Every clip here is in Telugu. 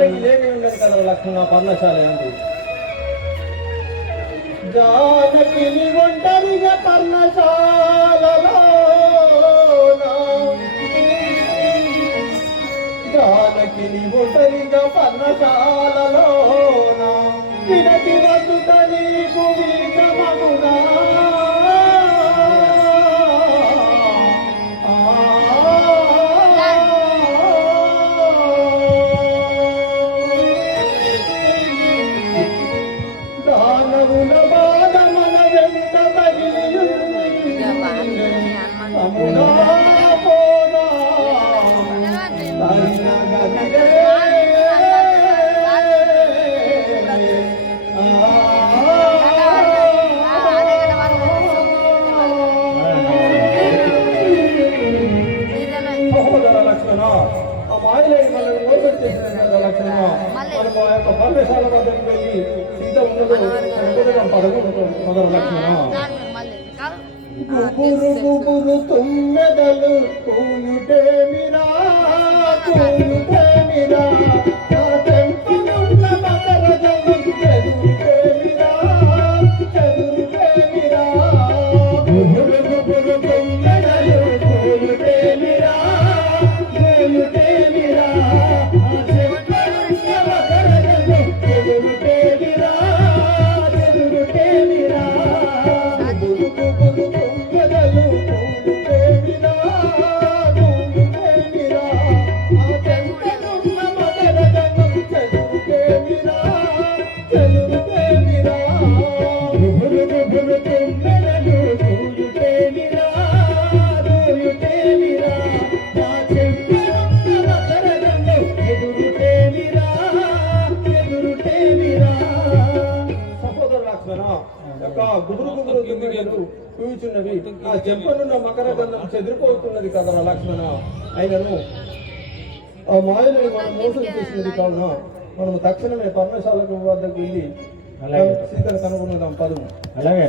జానకి లేని ఉండదు కదా లక్ష్మణ పర్ణశాల అండి. జానకి ఒంటరిగా పర్ణశాలలో, జానకి ఒంటరిగా పర్ణశాలలో వినతి వసుట నీకు వీకమగునా. దానవుల బాధ మన వెంట తగిలియుంది అమునా పోదా తరినగదే. పర్ణశాల వద్దకు వెళ్ళి సీత ఉన్నదో మొదలు లక్ష్మణ. గుబురు తుమ్మెదలు పూయుటేమిరా పూయుటేమిరా కూర్చున్నవి. ఆ చెంపనున్న మకర గంధం చెదిరిపోతున్నది కదరా లక్ష్మణ. అయినను ఆ మాయలని మనం మోసం చేసినది కావున మనము తక్షణమే పర్ణశాలకు వద్దకు వెళ్ళి సీతను కనుగొనదాం. పదము అలాగే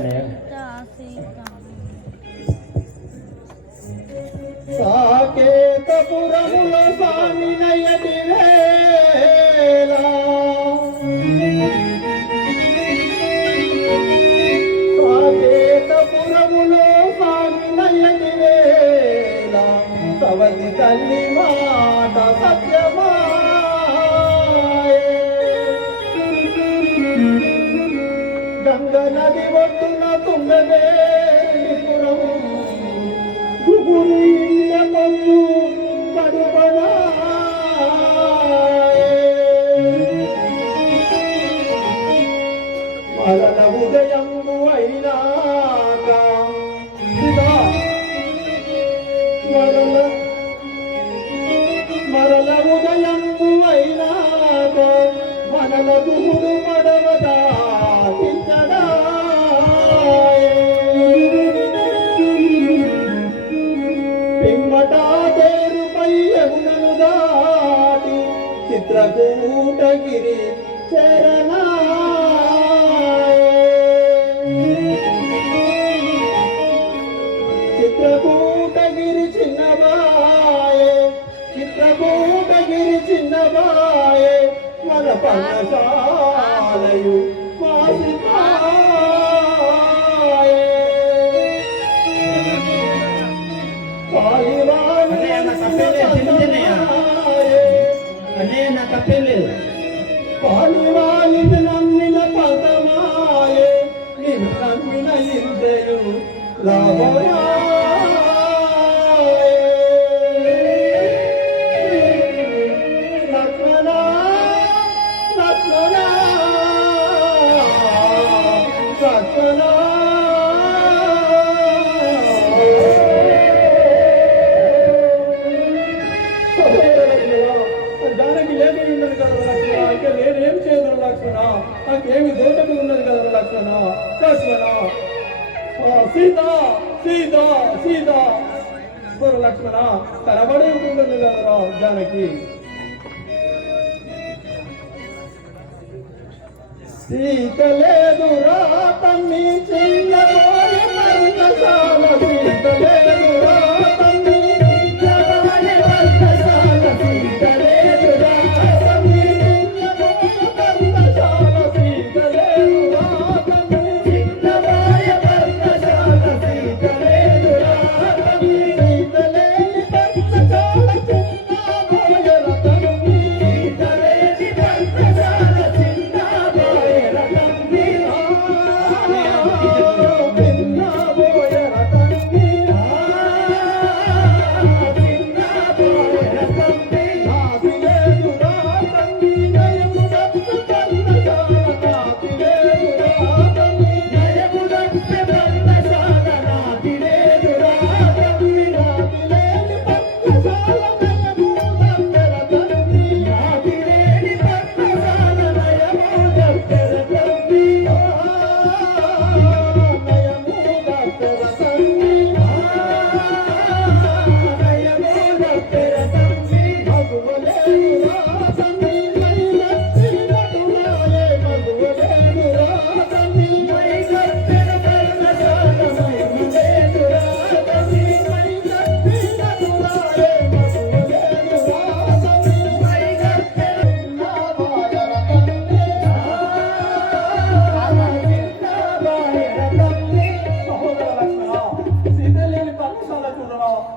సాకేతపురములో స్వామి నయటి వేళ సాకేతపురములో స్వామి నయటి వేళ సవతి తల్లి మాట సత్యమాయే. గంగ నది ఒడ్డున తుంగవేలిపురము గుబురిల్ల పొందు కడుపడాయే. మరల ఉదయంబు అయినాక మరల ఉదయంబు అయినాక మనల గుముడు పడవదా పిమ్మటాదేరుపై యమునను దాటి చిత్రకూటగిరి చరణాయే. చిత్రకూటగిరి చిన్నబాయే చిత్రకూటగిరి చిన్నబాయే మన పర్ణశాలయు మాసికాయే. పాలివాలిని నమ్మిన పదమాయే నిన్ను నమ్మిన ఇందరు లాభమాయే. లక్ష్మణ లక్ష్మణ లక్ష్మణ జానకి లేని ఉన్నది కదా లక్ష్మణ. ఇంకా నేనేం చేయను లక్ష్మణ. నాకేమి దోషకు ఉన్నది కదా లక్ష్మణ. లక్ష్మణ సీత సీత సీత లక్ష్మణ తనబడి ఉంటుంది కదా జానకి. సీత లేదురా తమ్మి చిన్నబోయే పర్ణశాల. సీత లేదురా తమ్మి చిన్నబోయే పర్ణశాల. సీత లేదురా తమ్మి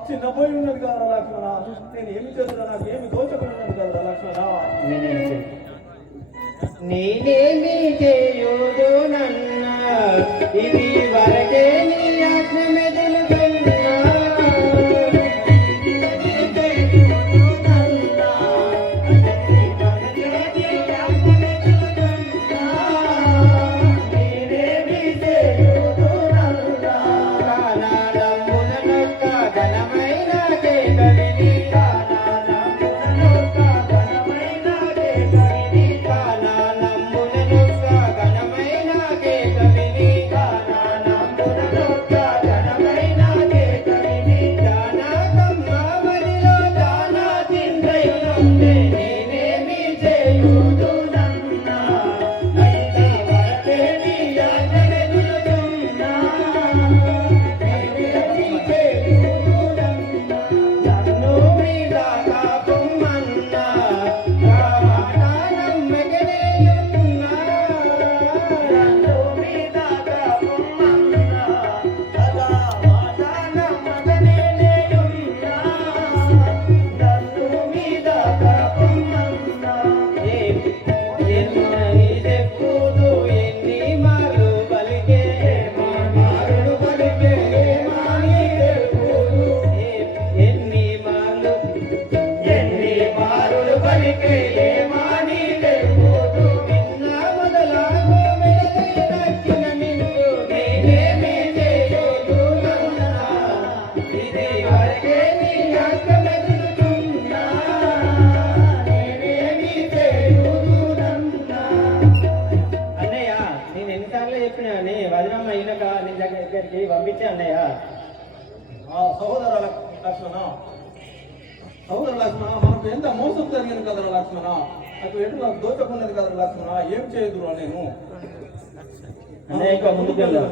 చిన్నపోయి ఉన్నది కదా లక్ష్మణ. నేను ఏమి చేస్తున్నా నాకు ఏమి దోచకున్నది కదా లక్ష్మణ. నేనేమి చేయుదు నన్న ఇది వరకే నీ ఆజ్ఞ మెదులుతున్నా వదినమ్మ అయినాక నీ దగ్గరికి పంపించే అన్నయ్య. సహోదర లక్ష్మణ, సహోదర లక్ష్మణ, మనకు ఎంత మోసం జరిగింది కదా లక్ష్మణ. నాకు ఎటు నాకు దోచకున్నది కదా లక్ష్మణ. ఏం చేయదురా నేను అన్నయ్య ఇంకా ముందుకు వెళ్దాం.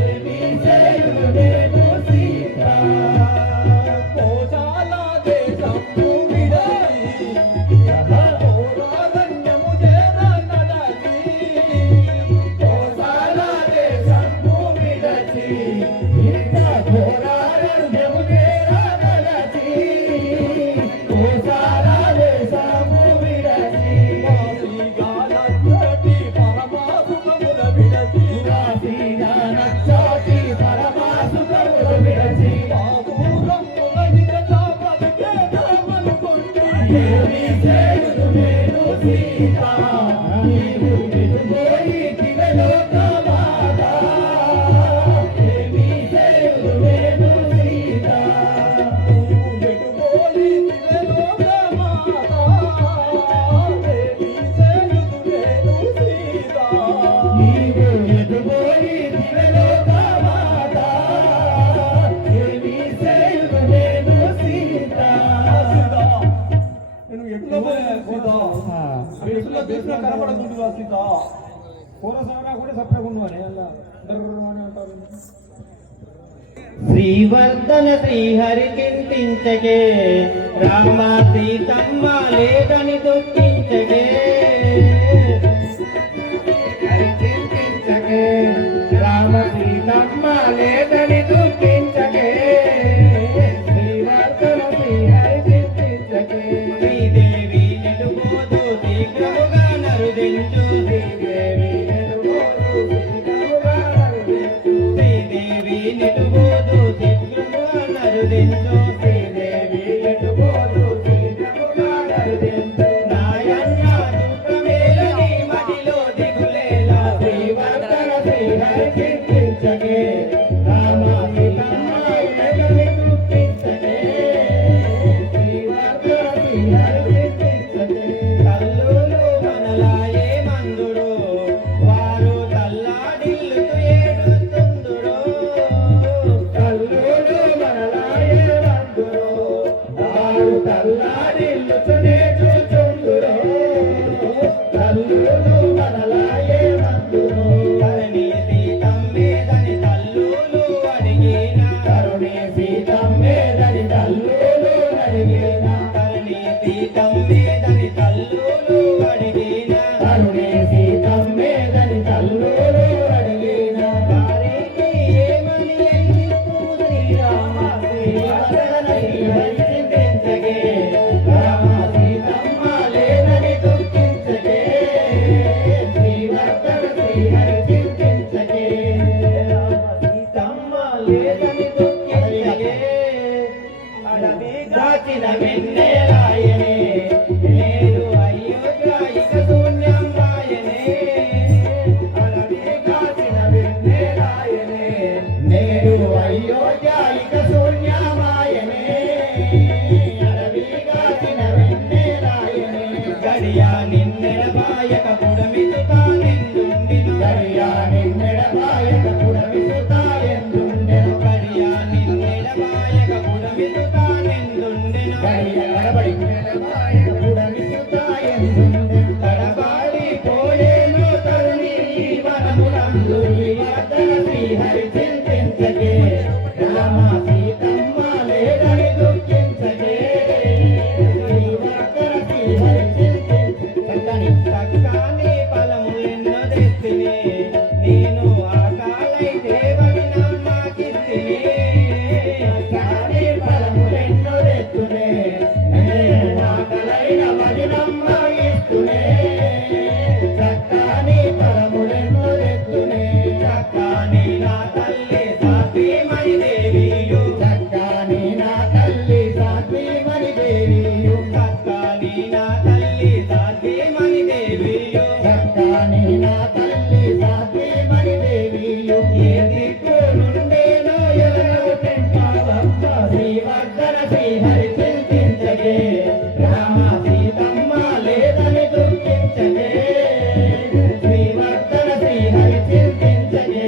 ఏమి చేయును నేను సీత కోశాల దేశము విడచి ఘోరారణ్యము చేర నడచి కోసాల దేశము విడచి ఇంత ఘోరారణ్యము చేరా నడచి కోసాల దేశము విడచి కాశీగానచ్చటి పరమాసుఖముల విడచి కాశీగా నచ్చాటి పరమాసుఖములు విడచి బాబూరమ్ముల నిజత బ్రతికేదామనుకొంటి ఏమి చేయును నేను సీత నీవు ఎటుపోయి లోకమాత ఏమి చేయును నేను సీత ఎటుపోయి దివెలోకమాత దేవి సేయుదురేను సీత నీవు ఎటుపోయి లోకమాత ఏమి చేయును నేను సీత నేను ఎట్లా పోయినా సీత అవి ఎట్లా దేశంలో కనపడకుండా సీత పూర్వసమరా కూడా సప్రగుండు అని అలా అని అంటారు. శ్రీవర్ధన శ్రీహరి చింతించగే రామ సీతమ్మ లేదని దుఃఖించగే చింతించకే రామ సీతమ్మ లేదని దుఃఖించకే శ్రీవర్ధన శ్రీహరి చింతించకే శ్రీదేవి నిలుపోదు శీఘ్రముగా నరుదించు శ్రీదేవి ఎదుగోదు సీతముగా నడిపించు శ్రీదేవి నిలుపోదు శీఘ్రముగా నరుదించు శ్రీదేవి ఎదుగోదు సీతముగా నడిపించు నాయన్న దుఃఖమేలు నీ మదిలో దిగులేలా శ్రీవర్ధన శ్రీహరి చింతించకే రామ సీతమ్మ లేదని దుఃఖించకే శ్రీవర్ధన శ్రీహరి చింతించకే తల్లులు మనలాయే మందుడు వారు తల్లాడిల్లుతూ ఏడుస్తుందుడు కల్లుడు మనలాయే నందురు వారు తల్లాడిల్లుతూనే చూచుందురు కల్లుడు మనలాయే నందురు కరణి సీతమ్మేదని తల్లులు అడిగిన కరుణే సీతమ్మేదని తల్లులు అడిగిన కరణి సీతమ్మేదని తల్లులు అడిగిన కరుణే సీతమ్మేదని తల్లులు అడిగిన వారికి ఏమని ఎల్లిస్తూ శ్రీరామ శ్రీవర్ధన శ్రీహరి చింతించకే రామ సీతమ్మ లేదని దుఃఖించకే శ్రీవర్ధన శ్రీహరి చింతించకే సీతమ్మ లేదని దుఃఖించగే అడవి దాచిన వెన్నెలాయనే నేడు అయోధ్య ఇక శూన్యం మాయనే అడవి కాచిన వెన్నెలాయనే నేడు అయోధ్య ఇక శూన్యమాయనే అడవి కాచిన వెన్నెలాయనే గడియా నిన్నెడబాయక పుడమితుతానెందుండిను గడియా నిన్నెడబాయక పుడమిసుతాయందుండెను గడియా నిన్నెడబాయక పుడమితుతానెందుండిను గడియ గడబడి నిన్నెడబాయక పుడమిసుతాయందుండెను తడబాడి పోయేను తరుణి ఈ వనములందు శ్రీవర్ధన శ్రీహరి చింతించకే రామ సీతమ్మ లేదని దుఃఖించకే శ్రీవర్ధన శ్రీహరి చింతించకని చక్కని ఫలములెన్నో తెస్తిని నేను ఆకాలై దేవని నామాకిస్తిని కాని ఫలములెన్నో తెచ్చునే నాకలైన వదినమ్మ ఇస్తునే చక్కని ఫలములెన్నో తెచ్చునే చక్కని నా తల్లి సాత్విమణి దేవియు చక్కని నా తల్లి సాత్విమణి దేవియు చక్కని నా తల్లి సాత్విమణి దేవియు చక్కని నా తల్లి సాత్విమణి దేవియు ఏ దిక్కు నుండేనో ఎవరో తెంపావమ్మ శ్రీవర్ధన శ్రీహరి చింతించగే రామ సీతమ్మ లేదని దుఃఖించగే శ్రీవర్ధన శ్రీహరి చింతించగే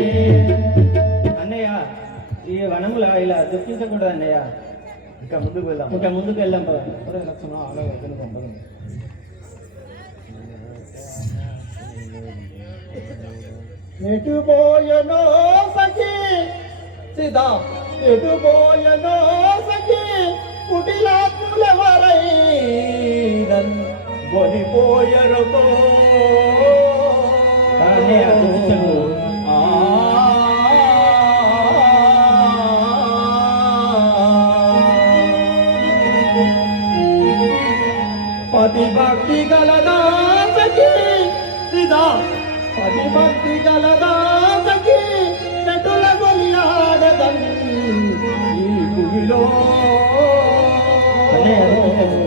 అన్నయ్య ఈ వనంలో ఇలా దుఃఖించకూడదు అన్నయ్య ఇంకా ముందుకు వెళ్దాం. ఇంకా ముందుకు వెళ్దాం పద. ఒరే లక్ష్మణ అలాగే వెళ్దాం పదండి. ఎటు పోయనో సఖి సీతా ఎటు పోయనో సఖి కుటిలాకులెవరైనన్ కొనిపోయరుకో అన్నయ్య దుఃఖించకు. పతి భక్తి గలదా సఖి సీతా పతి భక్తి గలదా సఖి నటుల గొలియాడదన్ ఈ భూమిలో అన్నయ్య దుఃఖించకు.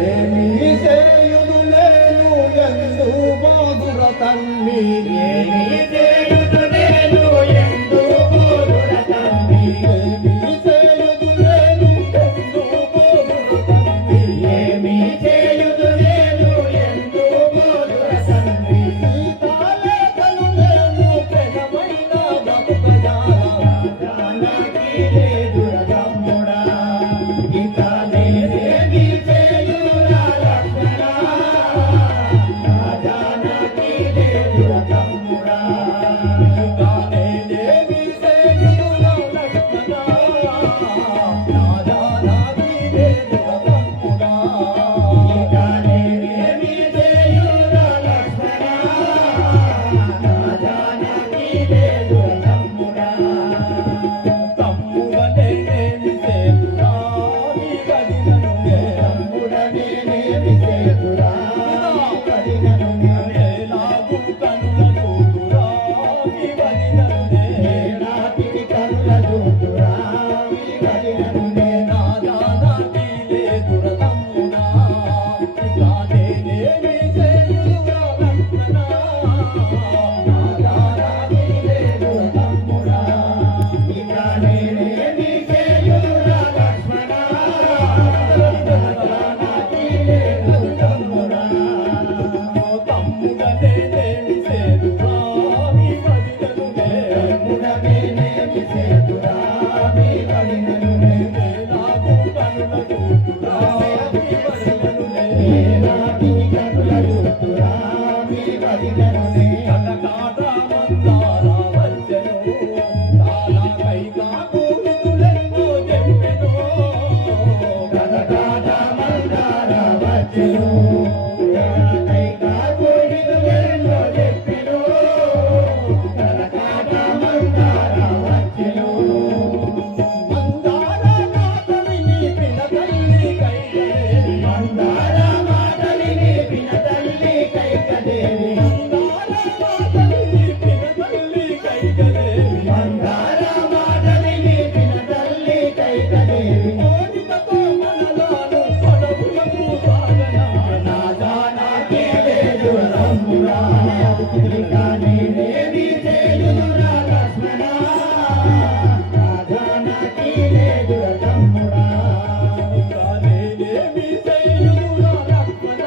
ఏమీ చేయుదు నేను ఎందు బాధుర తన్మి ఏమీ చేయుదు నేను ఎందు బోధుర తమ్మి. ఏమీ చేయుదు నేను ఎందు బాధుర తన్మి ఏమీ చేయుదు నేను ఎందు బోధుర తమ్మి. సీతాలేఖను నేను పెనమైన బతుకజాల జానకి లేదుర తమ్ముడా, ఇక నేనేమి చేయురా లక్ష్మణ. నా జానకి లేదుర తమ్ముడా, నేనేమి చేయుదునా లక్ష్మణ నా జానకి లేదుర తమ్ముడా ఇక నేనేమి చేయురా లక్ష్మణ. నా జానకి లేదుర తమ్ముడా. తమ్ముడనేమి చేతురా నీ గదినను తమ్ముడనేనేమి చేతురా కడిగను నేలాగు కనుల చూతురా నీ గదినను నాటికి కనుల చూతురా కడిగను నా జానకి లేదుర తమ్ముడా ఇక నేనేమి చేయుదురా లక్ష్మణ నా జానకి లేదుర తమ్ముడా ఇక నేనేమి చేయురా లక్ష్మణ. నాకి లేదు తమ్ముడా. తమ్ముడనేమి చేతురా నీ గదినను తమ్ముడనేనేమి చేతురా కడిగను నేలాగు కనుల చూతురా నీ గదినను నాటికి కనుల చూతురా కడిగను కటకాట మందార వచ్చెను తాళకై కాకులితులెన్నో చెప్పెను కనకాట మందార వచ్చెను కైకా కోరికలెన్నో చెప్పెను. కనకాట మందార వచ్చెను మందార నాటవిని పినతల్లి కైగలేవి మందార మాటలిని పినతల్లి కైకదేవి. మందార నాటవిని పినతల్లి కైగలేవి మందార మాటలిని పినతల్లి కైకదేవి. కోరికతో మనలాను పడవులకు సాగనమ్మ నా జానకి లేదు తమ్ముడా, ఇక నేనేమి చేయుదురా లక్ష్మణ. నా జానకి లేదు తమ్ముడా, నేనేమి చేయుదురా లక్ష్మణ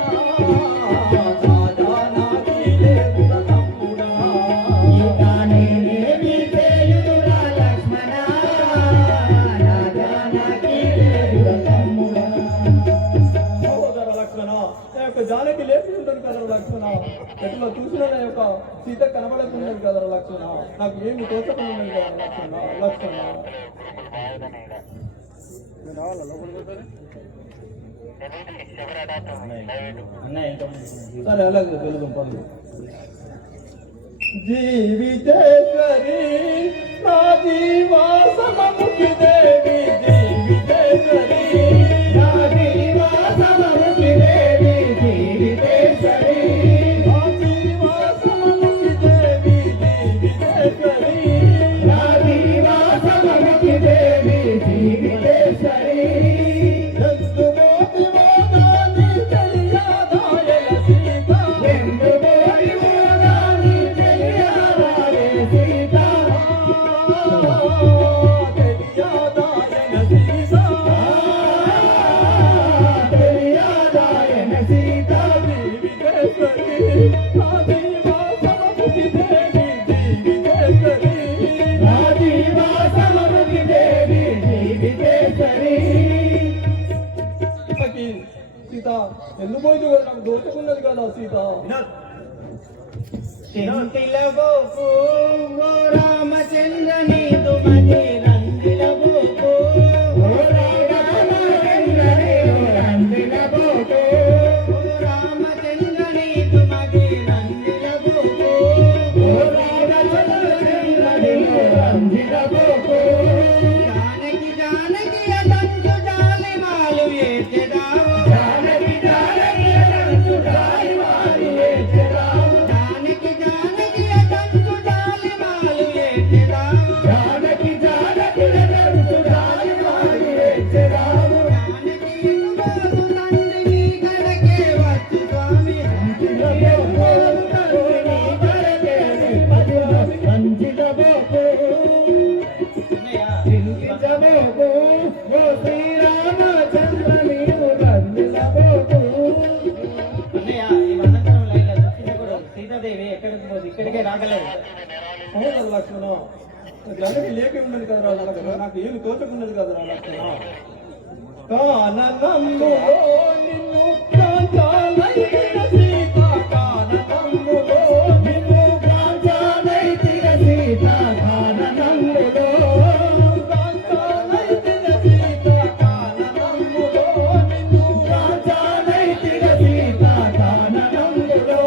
సాధానాకి లేదురా తమ్ముడా ఇక నేనేమి చేయుదురా లక్ష్మణ. నా జానకి లేదు తమ్ముడా. సహోదర లక్ష్మణ నా యొక్క జానకి లేపి ఉంటాను కదా లక్ష్మణ ఎట్లా చూసిన నా యొక్క సీత కనబడకున్నది కదా లక్ష్మణ నాకు ఏమి తోచకుండా ఉన్నది కదా లక్ష్మణ లక్ష్మణ అన్నయ్య ఇంకా సరే అలాగే వెళ్దాం పనులు జీవితేశ్వరి నా జీవాసముఖి దేవి జీవితేశ్వరి నా జీవాసముఖి దేవి జీవితేశ్వరి. నా జీవాసముఖి దేవి జీవితేశ్వరి నా జీవాసముఖి దేవి జీవితేశ్వరి. ఎందు మోతి మోదాని తెలియదాయల సీత ఎందు మోయి మోదాని తెలియదాయే సీత. తెలియదాయల సీత చింతిలబోకు ఓ రామచంద్ర నీదు మది రందిలబోకు ఓ రామచంద్ర నీదు రందిలబోకు ఓ రామచంద్ర నీదు మది రందిలబోకు ఓ రామచంద్ర నీదు రందిలబోకు జానకి జానకి అదంచు జాలి మాలు ఏచెదావు జానకి జానకి అదంచు జాలి మాలు ఏచెదావు జానకి జానకి అదంచు జాలి మాలు ఏచెదావు జానకి జానకి అదంచు జాలి మాలు ఏచెదావు జానకి ఇటుబాదు తండ్రి నీ కడకే వచ్చు స్వామి ఇటుబాదు తండ్రి నీ కడకే రంజిలబోకు చింతించబోకు ఓ శ్రీరామచంద్ర నీవు రంజిలబోకు అన్నయ్య ఈ వనంతరంలో ఇలా దర్శించకూడదు. సీతాదేవి ఎక్కడికి పోదు, ఇక్కడికే రాగలేదు. అవును కదా లక్ష్మణ జనకి లేక ఉన్నది కదరా లక్ష్మణ నాకు ఏమి తోచకున్నది కదరా లక్ష్మణ కాననమ్ములో నిన్ను కాంచాలైన సీత కాననమ్ములో నిన్ను కాంచాలైతిగ సీత కాననమ్ములో కాంచాలైన సీత కాననమ్ములో నిన్ను కాంచాలైతిగ సీత కాననమ్ములో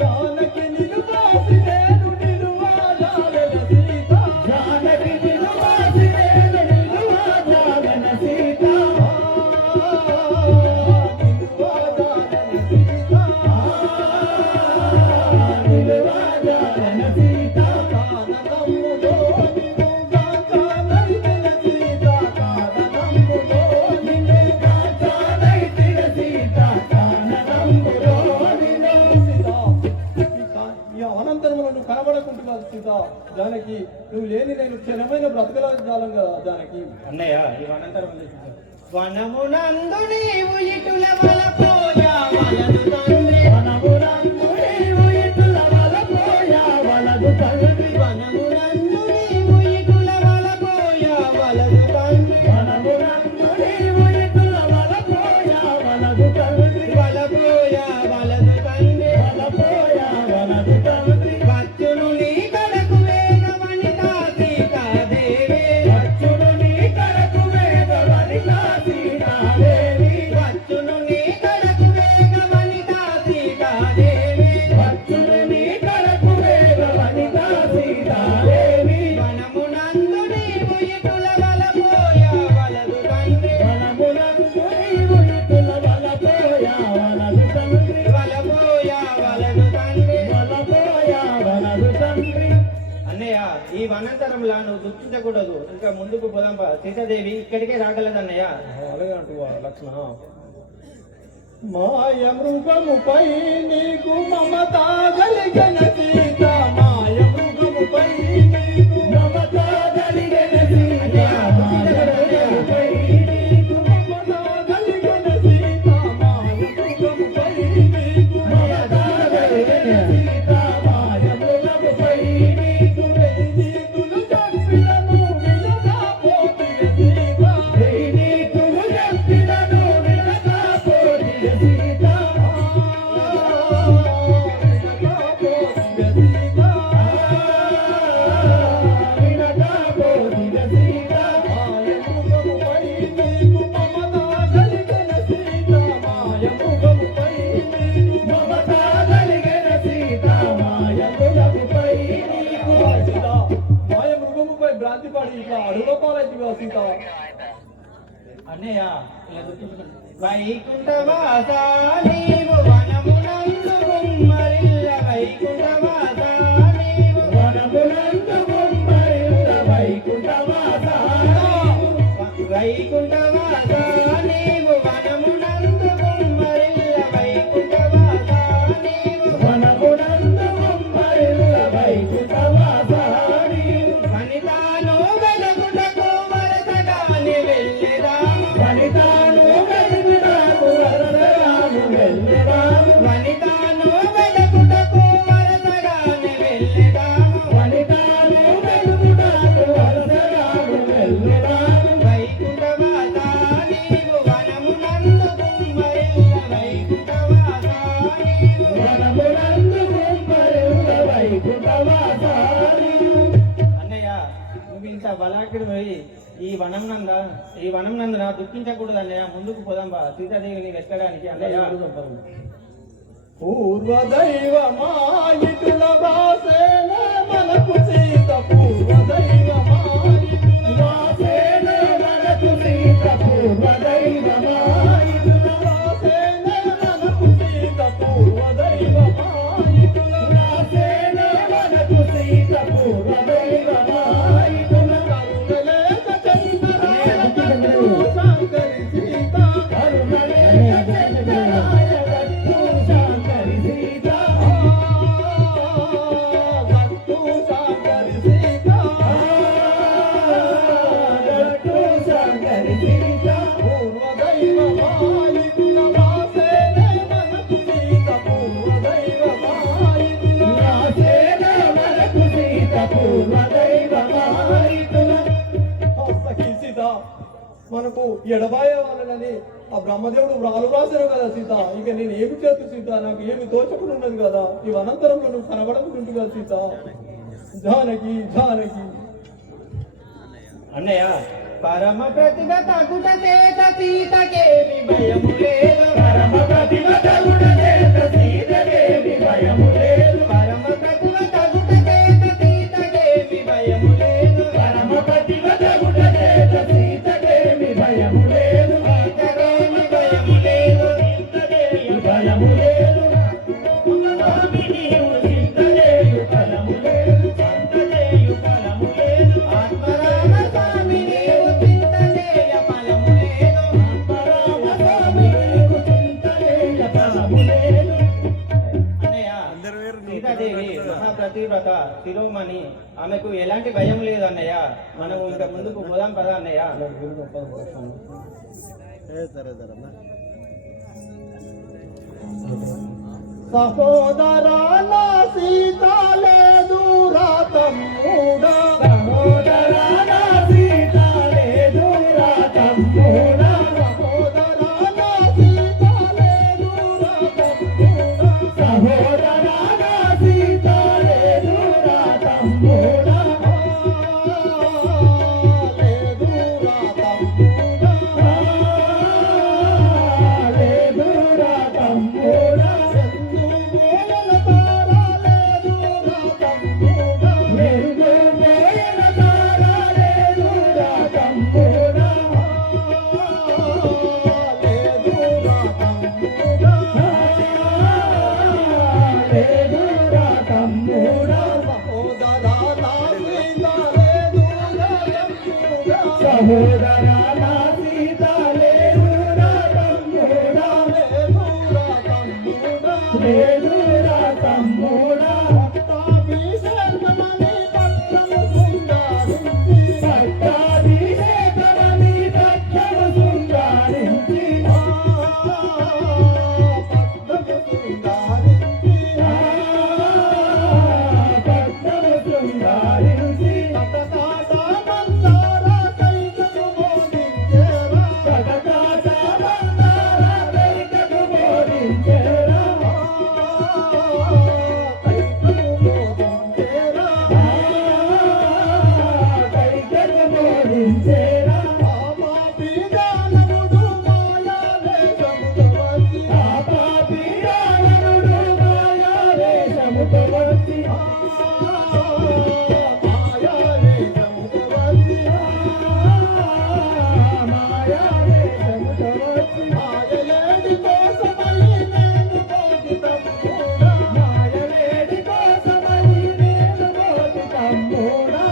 జానకి నిలువాసి నేను నిలువాలాలెల సీత జానకి నిలువాసి నేను నిలువాజాలన సీత నిలువాజాలన సీత కాననమ్ములో నిన్ను కాంచాలైన సీత కాననమ్ములో నిన్ను కాంచాలైతిగ సీత కాననమ్ములో నిన్ను ఈ అనంతరములో నువ్వు కనబడకుంటున్నావు సీత జానకి నువ్వు లేని నేను క్షణమైన బ్రతకల జాలం కదా జానకి అన్నయ్య ఈ వనంతరంలో చూద్దాం. వనమునందు నీవు ఇటుల వలపోయా వలదు తండ్రి వనమునందు నీవు ఇటుల వలపోయా వలదు తండ్రి వనమునందు నీవు ఇటుల వలపోయా వలదు తండ్రి వనమునందు నీవు ఇటుల వలపోయా వలదు తండ్రి వలపోయా వలదు తండ్రి వలపోయా వలదు తండ్రి వచ్చును నీ కడకు వేగవనితా సీతాదేవి వచ్చును నీ కడకు వేగవనితా సీతాదేవి వచ్చును నీ కడకు వేగవనితా సీతాదేవి వచ్చును నీ కడకు వేగవనితా సీతాదేవి వనమునందు నీవు ఇటుల వలపోయా వలదు తండ్రి వనమునందు నీవు ఇటుల వలపోయా వలదు తండ్రి వలపోయా వలదు తండ్రి వలపోయా వలదు తండ్రి అన్నయ్య ఈ వనంతరంలో నువ్వు దుఃఖించకూడదు. ఇంకా ముందుకు పోదాం పా. సీతాదేవి ఇక్కడికే రాగలదు అన్నయ్య. అలాగే అంటువా లక్ష్మణ మాయ మృగముపై నీకు మమత కలిగిన సీత మాయ మృగముపై నీకు మమత కలిగిన సీత మాయముపై నీకు మమత కలిగిన సీత మాయ మృగముపై నీకు మమత కలిగిన సీత మాయముపై నీకు నీతులు చంపినను వినకపోతిన సీత నీతులు చంపినను వినకపోతిన సీత వినకపోతిన సీత మమత కలిగిన సీత మాయముపై నీకు భ్రాంతిపడి ఇట్లా అడుగుపాలైతే సీత అన్నయ్య ఇలా దుఃఖించకండి. వైకుంఠవాస నీవు వనమునందు గుమ్మరిల్ల వైకుంఠవాస నీవు వనమునందు గుమ్మరిల్ల వైకుంఠవాస వైకుంఠవాస నీవు వనమునందు గుమ్మరిల్ల వైకుంఠవాస నీవు వనమునందు గుమ్మరిల్ల వైకుంఠవాస నీవు వనితాను వెలుగుటకు వరసగాని వెళ్ళిరాము వనితాను వెలుగుటకు వరసగాని వెళ్ళిరాము వైకుంఠవాసాని అన్నయ్య నువ్వు ఇంత బలాకిడి పోయి ఈ వనం నందున దుఃఖించకూడదు అన్నయ్య, ముందుకు పోదాం బా సీతాదేవిని వెతకడానికి అన్నయ్య. పూర్వదైవమా ఇటుల వాసేన మనకు సీత పూర్వదైవమా వాసేన మనకు సీత పూర్వదైవమా ఇటుల వాసేన మనకు సీత పూర్వదైవమా ఇటుల వాసేన మనకు సీత పూర్వదైవమా కరుణలేక చంద్రాయగట్టు శాంకరి సీత కరుణలేక చంద్రాయగట్టు శాంకరి సీత గట్టు శాంకరి సీత గట్టు శాంకరి సీత పూర్వదైవమా ఇటుల వాసేన మనకు సీత పూర్వదైవమా ఇటుల వాసేన మనకు సీత పూర్వదైవమా సఖీ సీత మనకు ఎడబాయే వాళ్ళని ఆ బ్రహ్మదేవుడు వ్రాలు రాశారు కదా సీత, ఇక నేను ఏమి చేతు సీత, నాకు ఏమి తోచకుండా ఉన్నది కదా, ఈ అనంతరంలో నువ్వు కనబడకుంటుంది కదా సీత. జానకి జానకి అన్నయ్య పరమ ప్రతిభ తగుట చేత సీతకేమి భయము లేదు, పరమ ప్రతిభ తగుట చేత సీతకేమి భయము లేదు, పరమ ప్రతిభ తగుట చేత సీతకేమి భయము లేదు, పరమ ప్రతిభ తగుట చేత సీతకేమి భయము లేదు, సీతకేమి భయము లేదు, సీతకేమి భయము లేదు, స్వామి నీవు చింతలేయు ఫలము లేదు, చింతలేయు ఫలము లేదు, ఆత్మరామ స్వామి నీవు చింతలేయ ఫలము లేదు, పరమ స్వామి నీవు చింతలేయ ఫలము లేదు. అన్నయ్య సీతాదేవి మహాప్రతివ్రత శిరోమణి, ఆమెకు ఎలాంటి భయం లేదు అన్నయ్య, మనం ఇంకా ముందుకు పోదాం కదా అన్నయ్య. సహోదరాల సీత లేదు రాతమ్ముడా సహోదరాల సీత లేదు రా తమ్ముడా, సహోదరాల సీత లేదు రాతమ్ముడా సహోదరాల సీత లేదు రా తమ్ముడా, లేదు రాతమ్ముడా లేదు రా తమ్ముడా, ఎందు బోయల తార లేదు రాతమ్ముడా మెరుగు పోయిన తార లేదు రా తమ్ముడా, సహోదరాల సీత లేదు రాతమ్ముడా సహోదరాల సీత లేదు రా తమ్ముడా, లేదు రా తమ్ముడా, పట్టాభిషేకమని పట్టము శృంగారించి, పట్టము శృంగారించి, సతకాట మందార కైకకు బోధించేరా, కైకకు బోధించేరా, పాపి దానవుడు మాయా వేషముతో వచ్చి మాయలేడి కోసమై నేను బోధితమ్ముడా మాయలేడి కోసమై నేను బోధి తమ్ముడా,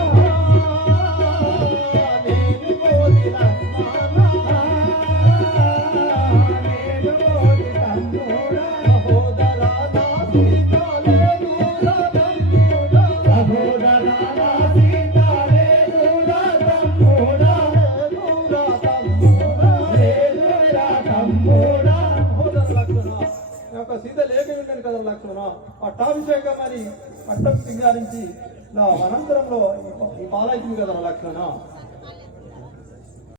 నేను బోధిరత్నానా నేను బోధి తమ్ముడా, సహోదరా నా సీత లేదు రాతమ్ముడా సహోదరాల సీత లేదు రా తమ్ముడా, లేదు రా తమ్ముడా, యొక్క సీత లేక ఉండను కదా లక్ష్మణ, పట్టాభిషేకం అని పట్టం సింగారించి నా అనంతరంలో ఈ పాలైతుంది కదా లక్ష్మణ.